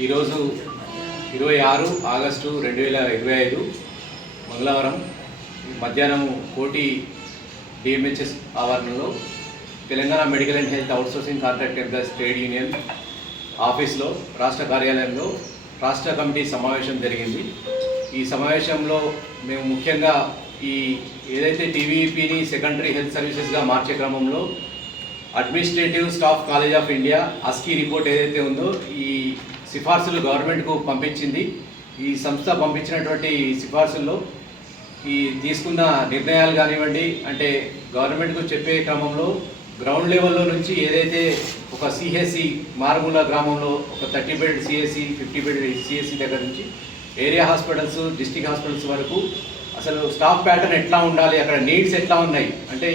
ఈరోజు 26 ఆగస్టు 2025 మంగళవారం మధ్యాహ్నం కోటి డిఎంహెచ్ఎస్ ఆవరణలో Telangana medical and health outsourcing contract employees trade union ఆఫీస్లో రాష్ట్ర కార్యాలయంలో రాష్ట్ర కమిటీ సమావేశం జరిగింది. ఈ సమావేశంలో మేము ముఖ్యంగా ఏదైతే టీవీఈపీని సెకండరీ హెల్త్ సర్వీసెస్గా మార్చే క్రమంలో administrative staff college of India ASCI report ఏదైతే ఉందో ఈ సిఫార్సులు గవర్నమెంట్కు పంపించింది. ఈ సంస్థ పంపించినటువంటి సిఫార్సుల్లో ఈ తీసుకున్న నిర్ణయాలు కానివ్వండి, అంటే గవర్నమెంట్కు చెప్పే క్రమంలో గ్రౌండ్ లెవెల్లో నుంచి ఏదైతే ఒక సిహెచ్సి మారుమూల గ్రామంలో ఒక 30 బెడ్ సిహెచ్సి 50 బెడ్ సిహెచ్సి దగ్గర నుంచి ఏరియా హాస్పిటల్స్ డిస్ట్రిక్ట్ హాస్పిటల్స్ వరకు అసలు స్టాఫ్ ప్యాటర్న్ ఎట్లా ఉండాలి, అక్కడ నీడ్స్ ఎట్లా ఉన్నాయి, అంటే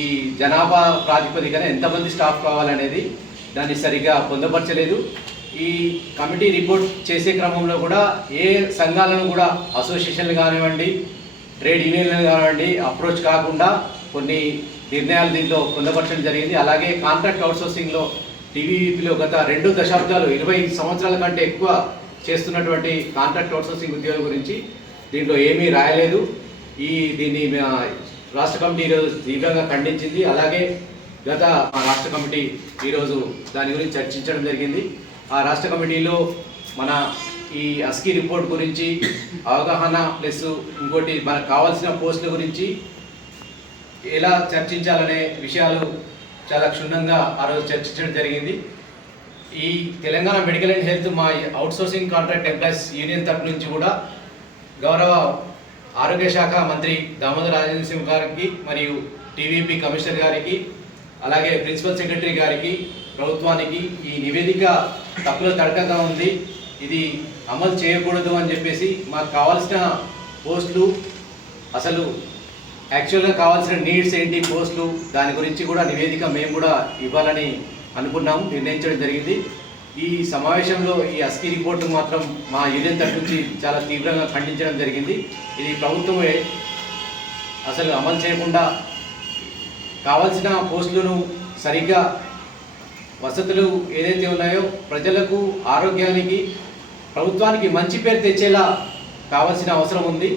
ఈ జనాభా ప్రాతిపదికన ఎంతమంది స్టాఫ్ కావాలనేది దాన్ని సరిగ్గా పొందపరచలేదు. ఈ కమిటీ రిపోర్ట్ చేసే క్రమంలో కూడా ఏ సంఘాలను కూడా అసోసియేషన్లు కానివ్వండి, ట్రేడ్ యూనియన్లు కానివ్వండి అప్రోచ్ కాకుండా కొన్ని నిర్ణయాలు దీంట్లో పొందపరచడం జరిగింది. అలాగే కాంట్రాక్ట్ అవుట్సోర్సింగ్లో టీవీపీలో గత 2 దశాబ్దాలు 20 సంవత్సరాల కంటే ఎక్కువ చేస్తున్నటువంటి కాంట్రాక్ట్ అవుట్సోర్సింగ్ ఉద్యోగుల గురించి దీంట్లో ఏమీ రాయలేదు. దీన్ని రాష్ట్ర కమిటీ ఈరోజు తీవ్రంగా ఖండించింది. అలాగే గత రాష్ట్ర కమిటీ ఈరోజు దాని గురించి చర్చించడం జరిగింది. ఆ రాష్ట్ర కమిటీలో మన ఈ ASCI రిపోర్ట్ గురించి అవగాహన ప్లస్ ఇంకోటి మనకు కావాల్సిన పోస్టుల గురించి ఎలా చర్చించాలనే విషయాలు చాలా క్షుణ్ణంగా ఆ రోజు చర్చించడం జరిగింది. ఈ తెలంగాణ మెడికల్ అండ్ హెల్త్ మా అవుట్సోర్సింగ్ కాంట్రాక్ట్ ఎంప్లాయీస్ యూనియన్ తరఫు నుంచి కూడా గౌరవ ఆరోగ్య శాఖ మంత్రి దామోదర్ రాజేంద్ర సింగ్ గారికి మరియు టీవీపీ కమిషనర్ గారికి అలాగే ప్రిన్సిపల్ సెక్రటరీ గారికి ప్రభుత్వానికి ఈ నివేదిక తప్పుల తడకగా ఉంది, ఇది అమలు చేయకూడదు అని చెప్పేసి మాకు కావాల్సిన పోస్టులు అసలు యాక్చువల్గా కావాల్సిన నీడ్స్ ఏంటి పోస్టులు దాని గురించి కూడా నివేదిక మేము కూడా ఇవ్వాలని అనుకున్నాము, నిర్ణయించడం జరిగింది. ఈ సమావేశంలో ఈ ASCI రిపోర్టు మాత్రం మా యూనియన్ తరఫు నుంచి చాలా తీవ్రంగా ఖండించడం జరిగింది. ఇది ప్రభుత్వమే అసలు అమలు చేయకుండా కావాల్సిన పోస్టులను సరిగ్గా వసతులు ఏదైతే ఉన్నాయో ప్రజలకు ఆరోగ్యానికి ప్రభుత్వానికి మంచి పేరు తెచ్చేలా కావాల్సిన అవసరం ఉంది.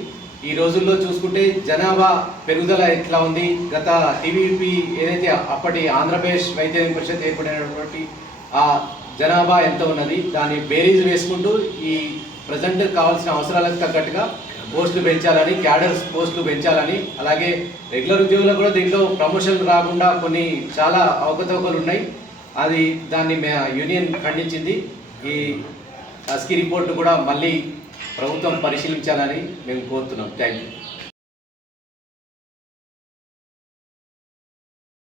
ఈ రోజుల్లో చూసుకుంటే జనాభా పెరుగుదల ఎట్లా ఉంది, గత టీవీపీ ఏదైతే అప్పటి ఆంధ్రప్రదేశ్ వైద్య పరిషత్ ఏర్పడినటువంటి ఆ జనాభా ఎంత ఉన్నది దాన్ని బేరీజ్ వేసుకుంటూ ఈ ప్రజెంట్ కావాల్సిన అవసరాలకు తగ్గట్టుగా పోస్టులు పెంచాలని, క్యాడర్స్ పోస్టులు పెంచాలని, అలాగే రెగ్యులర్ ఉద్యోగులకు కూడా దీంట్లో ప్రమోషన్లు రాకుండా కొన్ని చాలా అవకతవకలు ఉన్నాయి. దాన్ని యూనియన్ ఖండించింది. ఈ ASCI రిపోర్టు కూడా మళ్ళీ ప్రభుత్వం పరిశీలించాలని మేము కోరుతున్నాం. Thank you.